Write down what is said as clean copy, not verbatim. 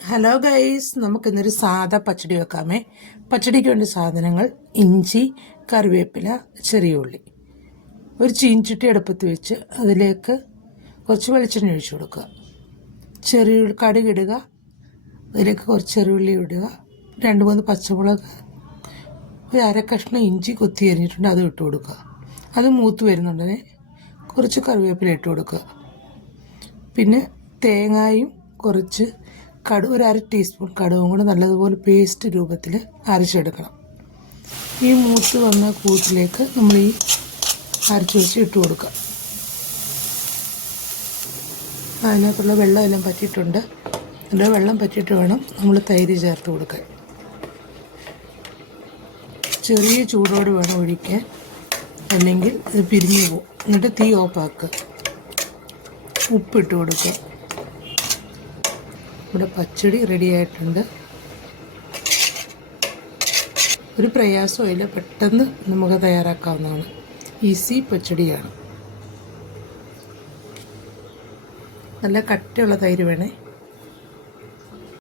Hello guys, നമുക്കിന്നൊരു സാധാ പച്ചടി വെക്കാമേ. പച്ചടിക്ക് വേണ്ട സാധനങ്ങൾ: ഇഞ്ചി, കറിവേപ്പില, ചെറിയ ഉള്ളി. ഒരു ചീൻചട്ടി അടുപ്പത്ത് വെച്ച് അതിലേക്ക് കുറച്ച് വെളിച്ചെണ്ണ ഒഴിച്ചു കൊടുക്കുക. കടുകിടുക, അതിലേക്ക് കുറച്ച് ചെറിയുള്ളി ഇടുക, 2-3 പച്ചമുളക്, ഒരു അരക്കഷ്ണം ഇഞ്ചി കൊത്തി അരിഞ്ഞിട്ടുണ്ട്, അത് ഇട്ട് കൊടുക്കുക. അത് മൂത്ത് വരുന്നുണ്ടെങ്കിൽ കുറച്ച് കറിവേപ്പില ഇട്ട് കൊടുക്കുക. പിന്നെ തേങ്ങായും കുറച്ച് ഒരു 1/2 ടീസ്പൂൺ കടുകും കൂടെ നല്ലതുപോലെ പേസ്റ്റ് രൂപത്തിൽ അരച്ചെടുക്കണം. ഈ മൂത്ത് വന്ന കൂട്ടിലേക്ക് നമ്മൾ ഈ അരച്ച് വെച്ച് ഇട്ട് കൊടുക്കുക. അതിനകത്തുള്ള വെള്ളം എല്ലാം പറ്റിയിട്ടുണ്ട്. നല്ല വെള്ളം പറ്റിയിട്ട് വേണം നമ്മൾ തൈര് ചേർത്ത് കൊടുക്കാൻ. ചെറിയ ചൂടോട് വേണം ഒഴിക്കാൻ, അല്ലെങ്കിൽ ഇത് പിരിഞ്ഞു പോകും. എന്നിട്ട് തീ ഓഫാക്കുക. ഉപ്പിട്ട് കൊടുക്കുക. ഇവിടെ പച്ചടി റെഡി ആയിട്ടുണ്ട്. ഒരു പ്രയാസവും ഇല്ല, പെട്ടെന്ന് നമുക്ക് തയ്യാറാക്കാവുന്നതാണ്. ഈസി പച്ചടിയാണ്. നല്ല കട്ടിയുള്ള തൈര് വേണേ.